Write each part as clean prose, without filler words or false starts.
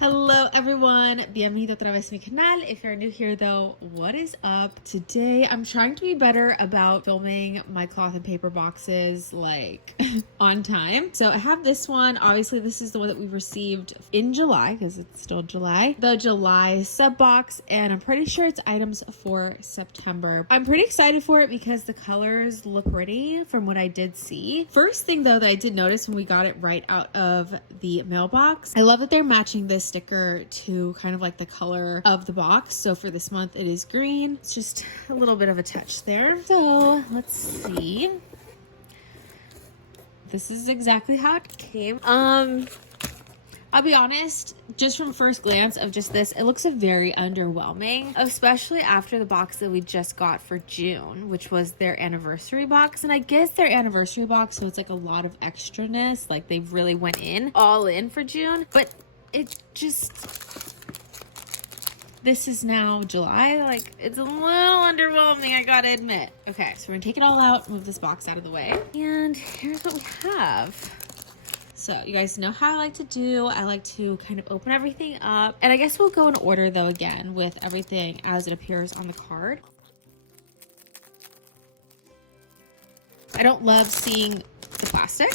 Hello everyone, bienvenido otra vez a mi canal. If you're new here though, what is up? Today I'm trying to be better about filming my cloth and paper boxes like on time. So I have this one. Obviously this is the one that we received in July because it's still July. The July sub box, and I'm pretty sure it's items for September. I'm pretty excited for it because the colors look pretty from what I did see. First thing though that I did notice when we got it right out of the mailbox, I love that they're matching this sticker to kind of like the color of the box. So for this month it is green. It's just a little bit of a touch there. So let's see. This is exactly how it came. I'll be honest, just from first glance of just this, it looks very underwhelming, especially after the box that we just got for June, which was their anniversary box. And I guess their anniversary box, so it's like a lot of extraness, like they really went all in for June, but it just, this is now July, like it's a little underwhelming, I gotta admit. Okay, so we're gonna take it all out, move this box out of the way, and here's what we have. So you guys know how I like to do. I like to kind of open everything up, and I guess we'll go in order though again with everything as it appears on the card. I don't love seeing the plastic,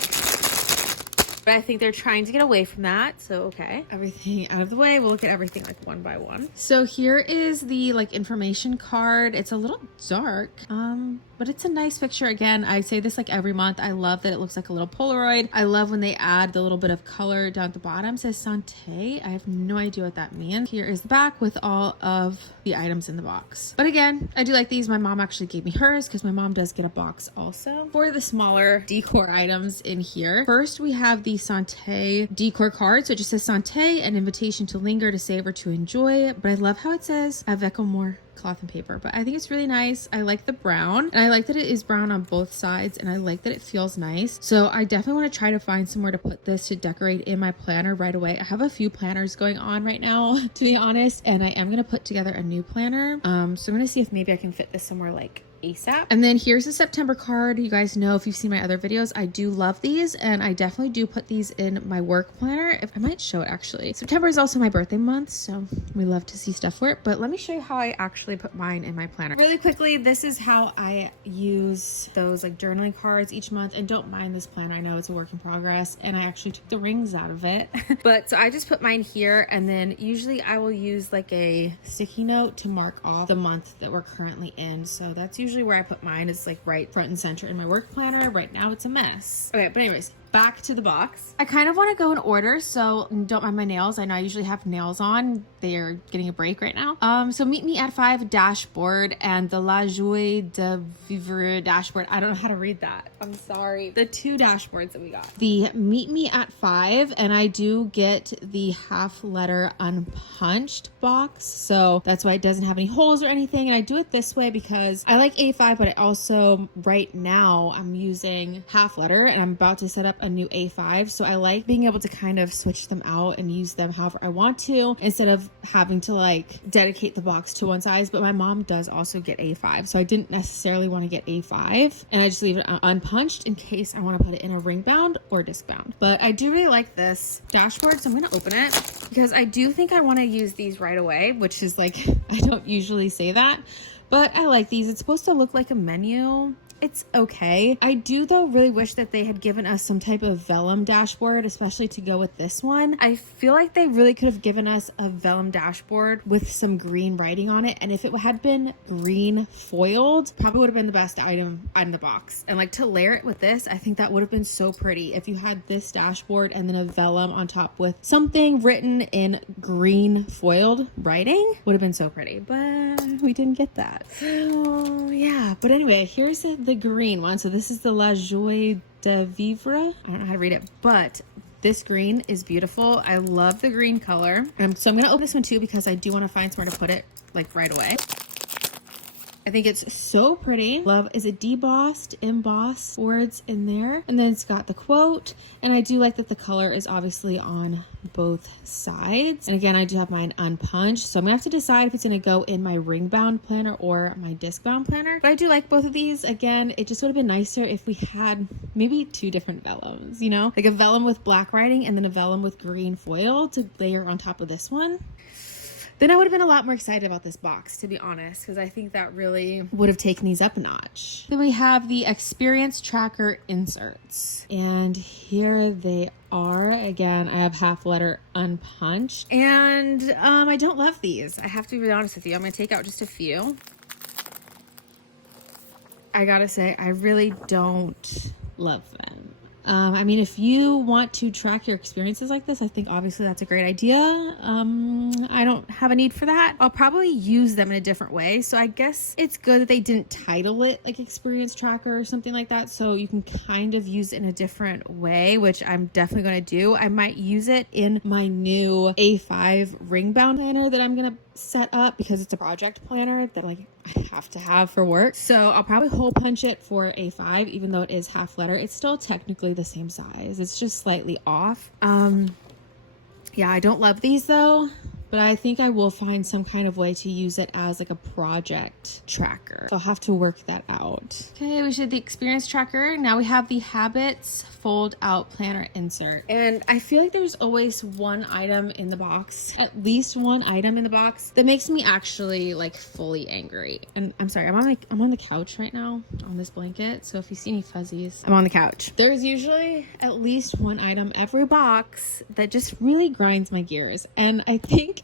but I think they're trying to get away from that. So, okay. Everything out of the way. We'll look at everything like one by one. So here is the like information card. It's a little dark, but it's a nice picture. Again, I say this like every month. I love that it looks like a little Polaroid. I love when they add the little bit of color down at the bottom. It says Sante. I have no idea what that means. Here is the back with all of the items in the box. But again, I do like these. My mom actually gave me hers because my mom does get a box also. For the smaller decor items in here, first we have the Sante decor card. So it just says Sante, an invitation to linger, to savor, to enjoy. But I love how it says avec amour, cloth and paper. But I think it's really nice. I like the brown, and I like that it is brown on both sides, and I like that it feels nice. So I definitely want to try to find somewhere to put this to decorate in my planner right away. I have a few planners going on right now, to be honest, and I am going to put together a new planner. So I'm going to see if maybe I can fit this somewhere like ASAP. And then here's the September card. You guys know, if you've seen my other videos, I do love these, and I definitely do put these in my work planner. If I might show it actually. September is also my birthday month, so we love to see stuff for it. But let me show you how I actually put mine in my planner. Really quickly, this is how I use those like journaling cards each month. And don't mind this planner, I know it's a work in progress, and I actually took the rings out of it. But so I just put mine here, and then usually I will use like a sticky note to mark off the month that we're currently in. So that's usually where I put mine, is like right front and center in my work planner. Right now it's a mess. Okay, but anyways, back to the box. I kind of want to go in order, so don't mind my nails. I know I usually have nails on. They are getting a break right now. So Meet Me at 5 dashboard and the La Joie de Vivre dashboard. I don't know how to read that. I'm sorry. The two dashboards that we got. The Meet Me at 5, and I do get the half letter unpunched box. So that's why it doesn't have any holes or anything. And I do it this way because I like A5, but I also, right now, I'm using half letter, and I'm about to set up a new A5. So I like being able to kind of switch them out and use them however I want to, instead of having to like dedicate the box to one size. But my mom does also get A5, so I didn't necessarily want to get A5, and I just leave it unpunched in case I want to put it in a ring bound or disc bound. But I do really like this dashboard, so I'm going to open it because I do think I want to use these right away, which is like, I don't usually say that, but I like these. It's supposed to look like a menu. It's okay. I do though really wish that they had given us some type of vellum dashboard, especially to go with this one. I feel like they really could have given us a vellum dashboard with some green writing on it, and if it had been green foiled, probably would have been the best item in the box. And like to layer it with this, I think that would have been so pretty. If you had this dashboard and then a vellum on top with something written in green foiled writing, would have been so pretty, but we didn't get that. So yeah, but anyway, here's the green one. So this is the La Joie de Vivre. I don't know how to read it, but this green is beautiful. I love the green color. So I'm going to open this one too because I do want to find somewhere to put it like right away. I think it's so pretty. Love is a debossed, embossed words in there. And then it's got the quote. And I do like that the color is obviously on both sides. And again, I do have mine unpunched. So I'm gonna have to decide if it's gonna go in my ring bound planner or my disc bound planner. But I do like both of these. Again, it just would have been nicer if we had maybe 2 different vellums, you know? Like a vellum with black writing and then a vellum with green foil to layer on top of this one. Then I would have been a lot more excited about this box, to be honest, because I think that really would have taken these up a notch. Then we have the experience tracker inserts. And here they are. Again, I have half letter unpunched. And I don't love these. I have to be really honest with you. I'm going to take out just a few. I gotta say, I really don't love them. I mean, if you want to track your experiences like this, I think obviously that's a great idea. I don't have a need for that. I'll probably use them in a different way. So I guess it's good that they didn't title it like experience tracker or something like that. So you can kind of use it in a different way, which I'm definitely going to do. I might use it in my new A5 ring bound planner that I'm going to set up because it's a project planner that I have to have for work. So I'll probably hole punch it for A5, even though it is half letter. It's still technically the same size. It's just slightly off. Yeah, I don't love these though, but I think I will find some kind of way to use it as like a project tracker. So I'll have to work that out. Okay, we should the experience tracker. Now we have the habits fold out planner insert. And I feel like there's always one item in the box, at least one item in the box that makes me actually like fully angry. And I'm sorry, I'm on the couch right now on this blanket. So if you see any fuzzies, I'm on the couch. There's usually at least one item every box that just really grinds my gears. And I think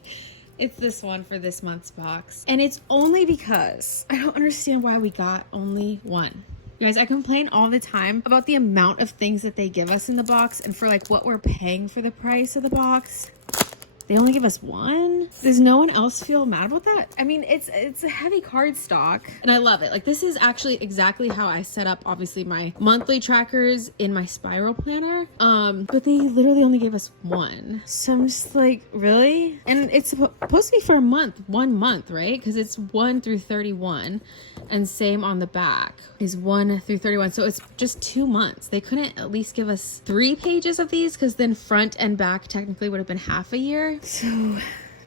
it's this one for this month's box. And it's only because I don't understand why we got only one. You guys, I complain all the time about the amount of things that they give us in the box and for like what we're paying for the price of the box. They only give us one. Does no one else feel mad about that? I mean, it's a heavy cardstock and I love it. Like this is actually exactly how I set up obviously my monthly trackers in my spiral planner. But they literally only gave us one. So I'm just like, really? And it's supposed to be for a month, 1 month, right? Because it's 1 through 31 and same on the back is 1 through 31. So it's just 2 months. They couldn't at least give us 3 pages of these because then front and back technically would have been half a year. So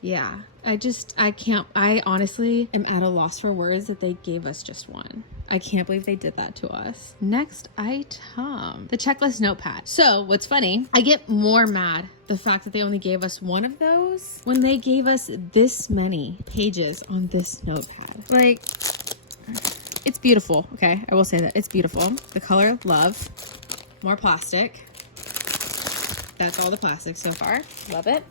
yeah, I honestly am at a loss for words that they gave us just one. I can't believe they did that to us. Next item, the checklist notepad. So what's funny, I get more mad the fact that they only gave us one of those when they gave us this many pages on this notepad. Like, it's beautiful. Okay, I will say that it's beautiful. The color, love. More plastic. That's all the plastic so far. Love it.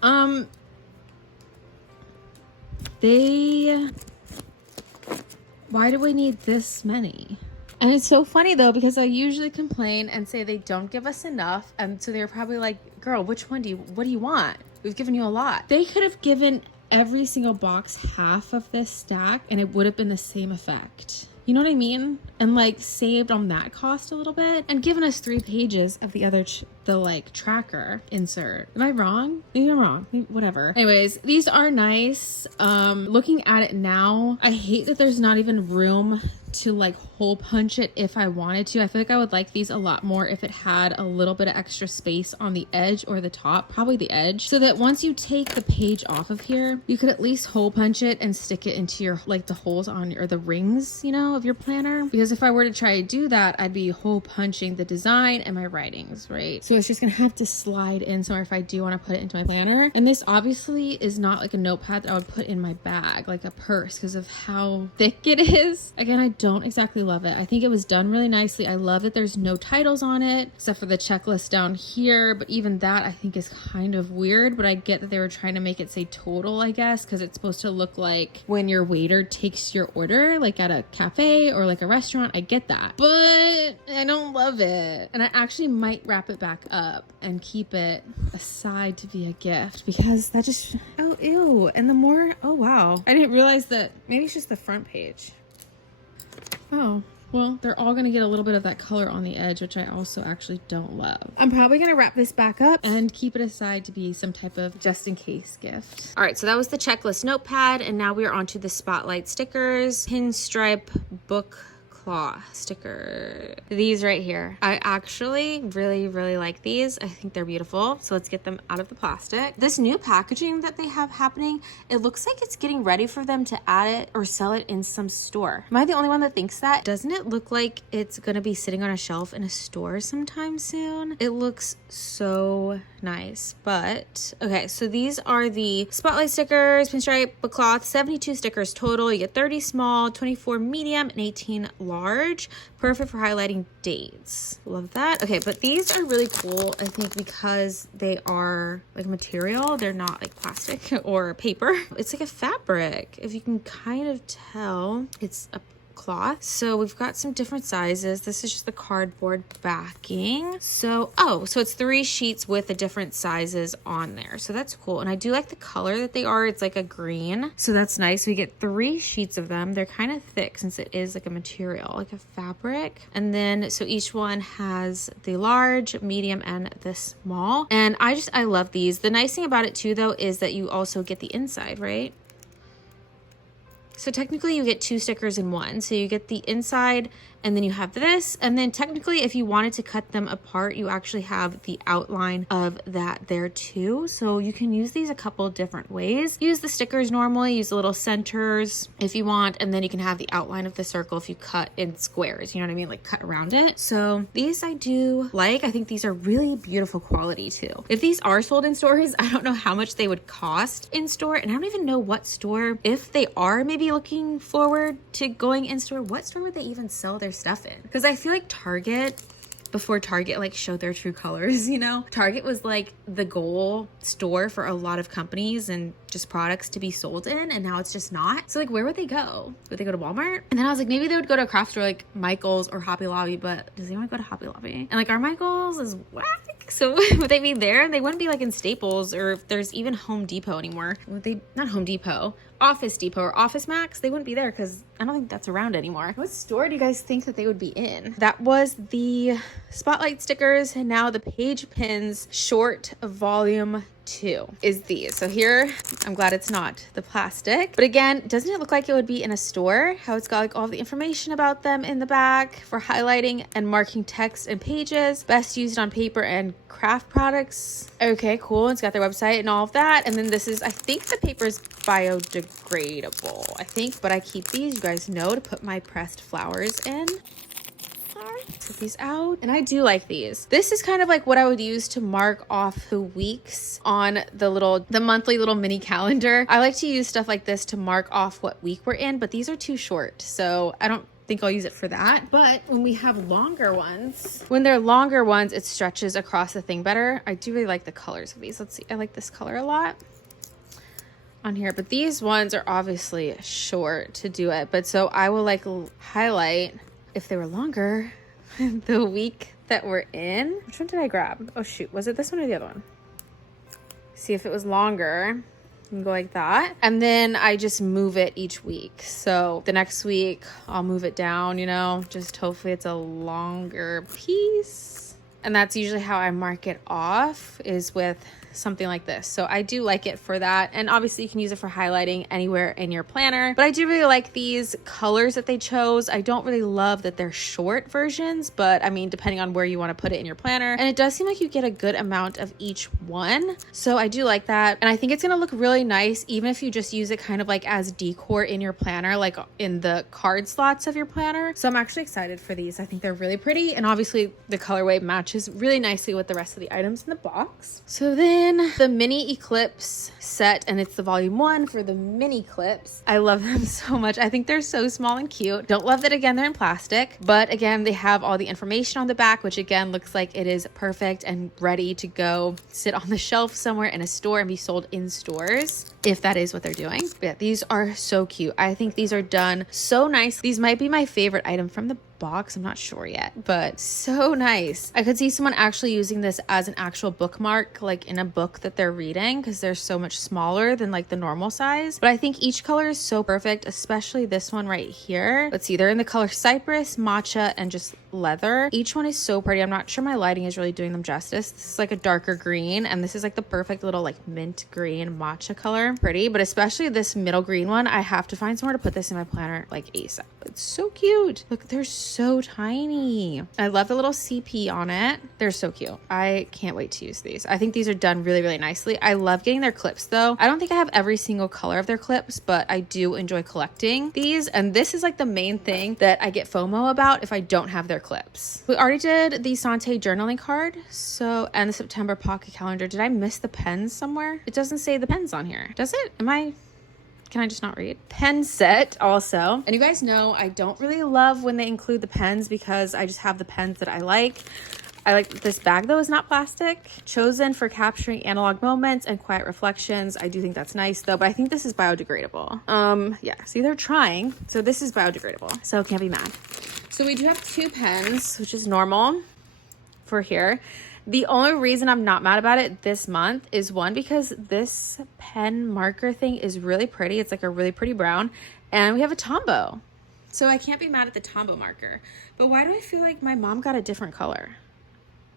Why do we need this many? And it's so funny though, because I usually complain and say they don't give us enough. And so they're probably like, girl, what do you want? We've given you a lot. They could have given every single box half of this stack and it would have been the same effect. You know what I mean? And like saved on that cost a little bit and given us 3 pages of the other, the like tracker insert. Am I wrong? Maybe I'm wrong. Maybe, whatever. Anyways, these are nice. Looking at it now, I hate that there's not even room to like hole punch it if I wanted to. I feel like I would like these a lot more if it had a little bit of extra space on the edge or the top, probably the edge, so that once you take the page off of here, you could at least hole punch it and stick it into your, like the holes on, or the rings, you know, of your planner. Because if I were to try to do that, I'd be hole punching the design and my writings, right? So it's just gonna have to slide in somewhere if I do want to put it into my planner. And this obviously is not like a notepad that I would put in my bag, like a purse, because of how thick it is. Again, I don't exactly love it. I think it was done really nicely. I love that there's no titles on it except for the checklist down here, but even that I think is kind of weird. But I get that they were trying to make it say total, I guess, because it's supposed to look like when your waiter takes your order, like at a cafe or like a restaurant. I get that, but I don't love it. And I actually might wrap it back up and keep it aside to be a gift, because that just, oh ew. And the more, oh wow, I didn't realize that maybe it's just the front page. Oh, Well, they're all going to get a little bit of that color on the edge, which I also actually don't love. I'm probably going to wrap this back up and keep it aside to be some type of just in case gift. All right, so that was the checklist notepad, and now we are on to the spotlight stickers. Pinstripe Bookcloth sticker. These right here. I actually really like these. I think they're beautiful. So let's get them out of the plastic. This new packaging that they have happening, it looks like it's getting ready for them to add it or sell it in some store. Am I the only one that thinks that? Doesn't it look like it's gonna be sitting on a shelf in a store sometime soon? It looks so nice. But okay, so these are the spotlight stickers, Pinstripe Bookcloth, 72 stickers total. You get 30 small, 24 medium, and 18 large. Perfect for highlighting dates. Love that. Okay, but these are really cool, I think, because they are like material. They're not like plastic or paper. It's like a fabric. If you can kind of tell, it's a cloth. So we've got some different sizes. This is just the cardboard backing. So it's 3 sheets with the different sizes on there. So that's cool. And I do like the color that they are. It's like a green. So that's nice. We get 3 sheets of them. They're kind of thick since it is like a material, like a fabric. And then, so each one has the large, medium, and the small. And I love these. The nice thing about it too, though, is that you also get the inside, right? So technically you get 2 stickers in one. So you get the inside and then you have this. And then technically if you wanted to cut them apart, you actually have the outline of that there too. So you can use these a couple different ways. Use the stickers normally, use the little centers if you want. And then you can have the outline of the circle if you cut in squares, you know what I mean? Like cut around it. So these I do like. I think these are really beautiful quality too. If these are sold in stores, I don't know how much they would cost in store. And I don't even know what store, if they are maybe looking forward to going in store, what store would they even sell their stuff in? Because I feel like Target, before Target like showed their true colors, you know, Target was like the goal store for a lot of companies and just products to be sold in, and now it's just not. So like, where would they go? Would they go to Walmart? And then I was like, maybe they would go to a craft store like Michael's or Hobby Lobby, but does anyone go to Hobby Lobby? And like, our Michael's is whack. So would they be there? They wouldn't be like in Staples, or if there's even Home Depot anymore. Would they, not Home Depot, Office Depot or Office Max, they wouldn't be there because I don't think that's around anymore. What store do you guys think that they would be in? That was the spotlight stickers, and now the page pins short volume 2 is these. So here, I'm glad it's not the plastic, but again, doesn't it look like it would be in a store? How it's got like all the information about them in the back for highlighting and marking text and pages, best used on paper and craft products. Okay, cool. It's got their website and all of that. And then this is, I think the paper is biodegradable, I think, but I keep these, you guys know, to put my pressed flowers in. Put these out, and I do like these. This is kind of like what I would use to mark off the weeks on the monthly little mini calendar. I like to use stuff like this to mark off what week we're in, but these are too short, so I don't think I'll use it for that. But when we have longer ones, it stretches across the thing better. I do really like the colors of these. Let's see, I like this color a lot on here, but these ones are obviously short to do it. But so I will like highlight, if they were longer, the week that we're in. Which one did I grab? Oh shoot, was it this one or the other one? See if it was longer. You can go like that. And then I just move it each week. So the next week I'll move it down, you know, just hopefully it's a longer piece. And that's usually how I mark it off, is with something like this. So I do like it for that. And obviously you can use it for highlighting anywhere in your planner, but I do really like these colors that they chose. I don't really love that they're short versions, but I mean, depending on where you want to put it in your planner, and it does seem like you get a good amount of each one. So I do like that. And I think it's going to look really nice, even if you just use it kind of like as decor in your planner, like in the card slots of your planner. So I'm actually excited for these. I think they're really pretty. And obviously the colorway matches really nicely with the rest of the items in the box. So then the mini eClipse set, and it's the volume 1 for the mini clips. I love them so much. I think they're so small and cute. Don't love that, again, they're in plastic, but again, they have all the information on the back, which again looks like it is perfect and ready to go sit on the shelf somewhere in a store and be sold in stores, if that is what they're doing. But yeah, these are so cute. I think these are done so nice. These might be my favorite item from the box. I'm not sure yet, but so nice. I could see someone actually using this as an actual bookmark, like in a book that they're reading, because they're so much smaller than like the normal size. But I think each color is so perfect, especially this one right here. Let's see, they're in the color cypress, matcha, and just leather. Each one is so pretty. I'm not sure my lighting is really doing them justice. This is like a darker green, and this is like the perfect little like mint green matcha color. Pretty, but especially this middle green one, I have to find somewhere to put this in my planner like ASAP. It's so cute. Look, they're so tiny. I love the little CP on it. They're so cute. I can't wait to use these. I think these are done really, really nicely. I love getting their clips though. I don't think I have every single color of their clips, but I do enjoy collecting these. And this is like the main thing that I get FOMO about if I don't have their clips. We already did the Sante journaling card. So, and the September pocket calendar. Did I miss the pens somewhere? It doesn't say the pens on here. Does it? Can I just not read? Pen set also. And you guys know I don't really love when they include the pens because I just have the pens that I like. I like this bag though is not plastic. Chosen for capturing analog moments and quiet reflections. I do think that's nice though, but I think this is biodegradable. Yeah, see they're trying. So this is biodegradable, so can't be mad. So we do have 2 pens, which is normal for here. The only reason I'm not mad about it this month is one, because this pen marker thing is really pretty. It's like a really pretty brown, and we have a Tombow. So I can't be mad at the Tombow marker. But why do I feel like my mom got a different color?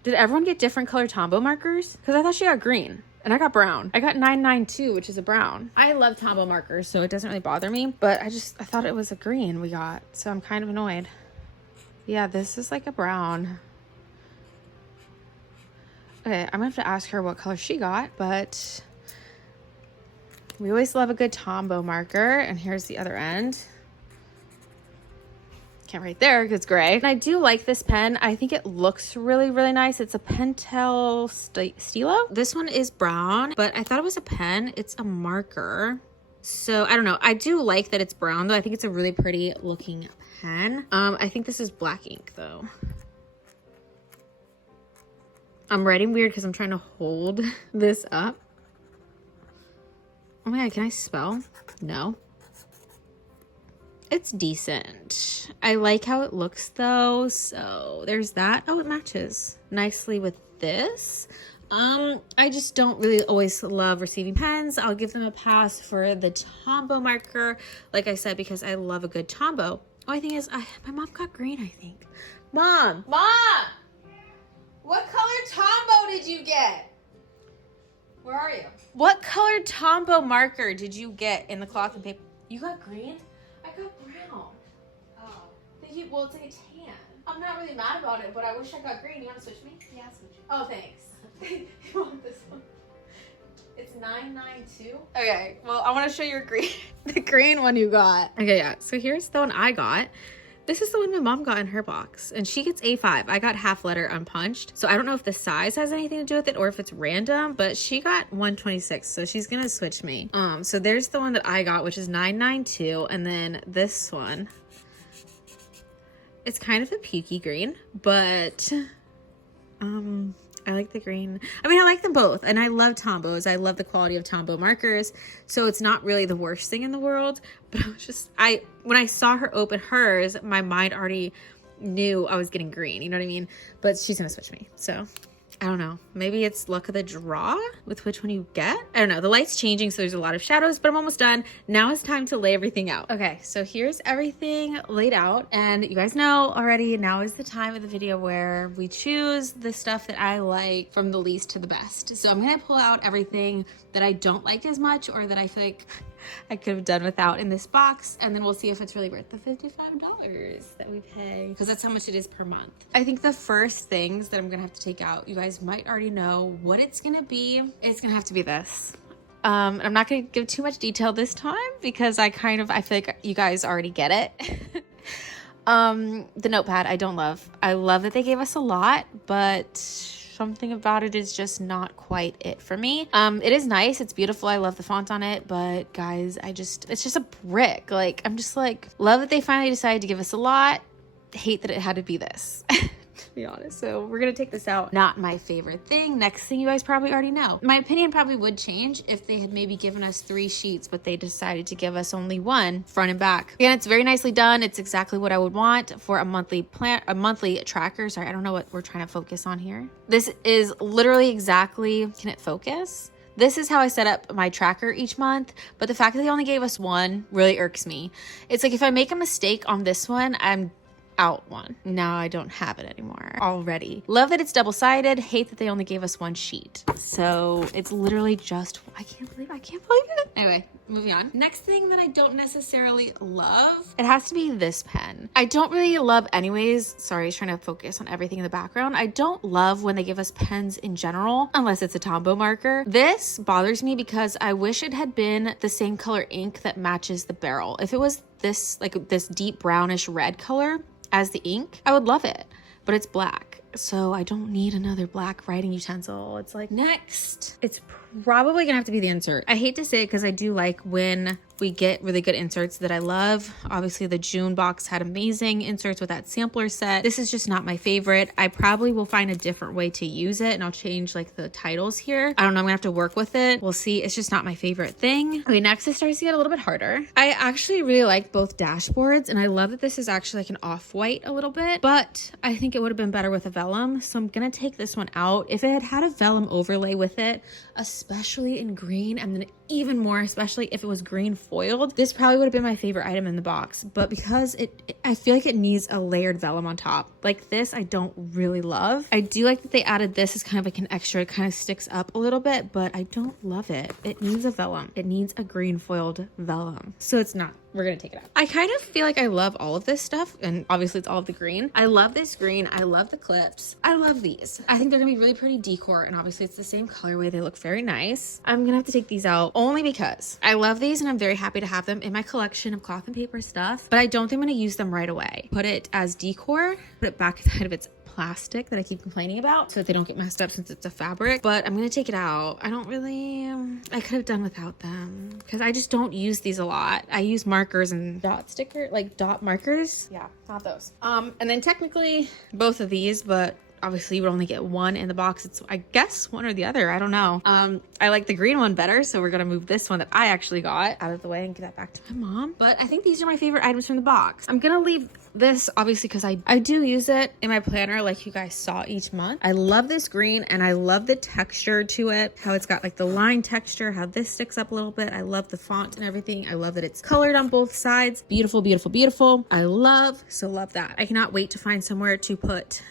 Did everyone get different color Tombow markers? Because I thought she got green and I got brown. I got 992, which is a brown. I love Tombow markers, so it doesn't really bother me, but I thought it was a green we got. So I'm kind of annoyed. Yeah, this is like a brown. Okay, I'm gonna have to ask her what color she got, but we always love a good Tombow marker. And here's the other end. Can't write there because it's gray. And I do like this pen. I think it looks really, really nice. It's a Pentel Stilo. This one is brown, but I thought it was a pen. It's a marker. So I don't know. I do like that it's brown though. I think it's a really pretty looking pen. I think this is black ink though. I'm writing weird because I'm trying to hold this up. Oh my God, can I spell? No. It's decent. I like how it looks though. So there's that. Oh, it matches nicely with this. I just don't really always love receiving pens. I'll give them a pass for the Tombow marker. Like I said, because I love a good Tombow. Only thing is, my mom got green, I think. Mom! What color Tombow did you get? Where are you? What color Tombow marker did you get in the cloth and paper? You got green? I got brown. Oh. Well, it's like a tan. I'm not really mad about it, but I wish I got green. You want to switch me? Yeah, I'll switch you. Oh, thanks. You want this one? It's 992. Okay, well, I want to show you the green one you got. Okay, yeah. So here's the one I got. This is the one my mom got in her box, and she gets A5. I got half letter unpunched, so I don't know if the size has anything to do with it or if it's random, but she got 126, so she's gonna switch me. So there's the one that I got, which is 992, and then this one. It's kind of a pukey green, but I like the green. I mean, I like them both, and I love Tombows. I love the quality of Tombow markers, so it's not really the worst thing in the world, but I was just, when I saw her open hers, my mind already knew I was getting green, you know what I mean? But she's gonna switch me, so I don't know. Maybe it's luck of the draw with which one you get. I don't know. The light's changing, so there's a lot of shadows, but I'm almost done. Now it's time to lay everything out. Okay, so here's everything laid out. And you guys know already, now is the time of the video where we choose the stuff that I like from the least to the best. So I'm going to pull out everything that I don't like as much or that I feel like I could have done without in this box, and then we'll see if it's really worth the $55 that we pay, because that's how much it is per month. I think the first things that I'm gonna have to take out, you guys might already know what it's gonna be. It's gonna have to be this. I'm not gonna give too much detail this time because I feel like you guys already get it. The Notepad I don't love. I love that they gave us a lot, but something about it is just not quite it for me. It is nice, it's beautiful, I love the font on it, but guys, it's just a brick. Like, I'm just like, love that they finally decided to give us a lot, hate that it had to be this. to be honest. So we're gonna take this out. Not my favorite thing. Next thing you guys probably already know. My opinion probably would change if they had maybe given us 3 sheets, but they decided to give us only 1, front and back. Again, it's very nicely done. It's exactly what I would want for a monthly tracker. Sorry, I don't know what we're trying to focus on here. This is literally exactly, can it focus? This is how I set up my tracker each month, but the fact that they only gave us 1 really irks me. It's like if I make a mistake on this one, I'm out 1. Now I don't have it anymore already. Love that it's double-sided. Hate that they only gave us 1 sheet. So it's literally just, I can't believe it. Anyway, moving on. Next thing that I don't necessarily love, it has to be this pen. I don't really love anyways. Sorry, I was trying to focus on everything in the background. I don't love when they give us pens in general, unless it's a Tombow marker. This bothers me because I wish it had been the same color ink that matches the barrel. If it was this, like this deep brownish red color as the ink, I would love it, but it's black. So I don't need another black writing utensil. It's like, next, it's probably gonna have to be the insert. I hate to say it because I do like when we get really good inserts that I love. Obviously the June box had amazing inserts with that sampler set. This is just not my favorite. I probably will find a different way to use it, and I'll change like the titles here. I don't know, I'm gonna have to work with it. We'll see. It's just not my favorite thing. Okay, next it starts to get a little bit harder. I actually really like both dashboards, and I love that this is actually like an off-white a little bit, but I think it would have been better with a vellum. So I'm gonna take this one out. If it had had a vellum overlay with it, especially in green, and then even more especially if it was green foiled, this probably would have been my favorite item in the box. But because I feel like it needs a layered vellum on top. Like this, I don't really love. I do like that they added this as kind of like an extra. It kind of sticks up a little bit, but I don't love it. It needs a vellum. It needs a green foiled vellum. So it's not. We're gonna take it out. I kind of feel like I love all of this stuff, and obviously it's all of the green. I love this green. I love the clips. I love these. I think they're gonna be really pretty decor, and obviously it's the same colorway. They look very nice. I'm gonna have to take these out only because I love these, and I'm very happy to have them in my collection of cloth and paper stuff, but I don't think I'm gonna use them right away. Put it as decor, put it back inside of its plastic that I keep complaining about so that they don't get messed up since it's a fabric, but I'm gonna take it out. I don't really, I could have done without them because I just don't use these a lot. I use markers and dot markers. Yeah, not those. And then technically both of these, but obviously you would only get 1 in the box. It's, I guess, one or the other. I don't know. I like the green one better, so we're gonna move this one that I actually got out of the way and give that back to my mom. But I think these are my favorite items from the box. I'm gonna leave this obviously because I do use it in my planner like you guys saw each month. I love this green, and I love the texture to it, how it's got like the line texture, how this sticks up a little bit. I love the font and everything. I love that it's colored on both sides. Beautiful, beautiful, beautiful. I love that. I cannot wait to find somewhere to put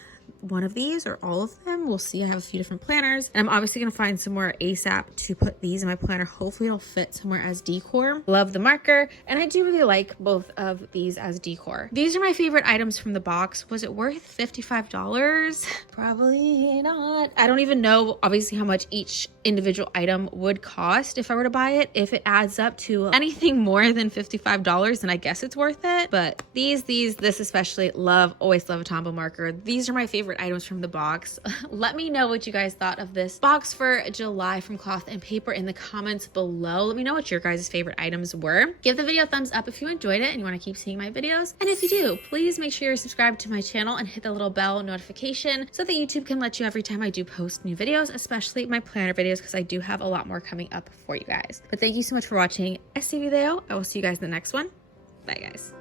one of these or all of them. We'll see. I have a few different planners, and I'm obviously going to find somewhere ASAP to put these in my planner. Hopefully it'll fit somewhere as decor. Love the marker, and I do really like both of these as decor. These are my favorite items from the box. Was it worth $55? Probably not. I don't even know obviously how much each individual item would cost if I were to buy it. If it adds up to anything more than $55, then I guess it's worth it. But this especially, always love a Tombow marker. These are my favorite items from the box. Let me know what you guys thought of this box for July from Cloth and Paper in the comments below. Let me know what your guys' favorite items were. Give the video a thumbs up if you enjoyed it and you want to keep seeing my videos. And if you do, please make sure you're subscribed to my channel and hit the little bell notification so that YouTube can let you every time I do post new videos, especially my planner videos, because I do have a lot more coming up for you guys. But thank you so much for watching este video. I will see you guys in the next one. Bye guys.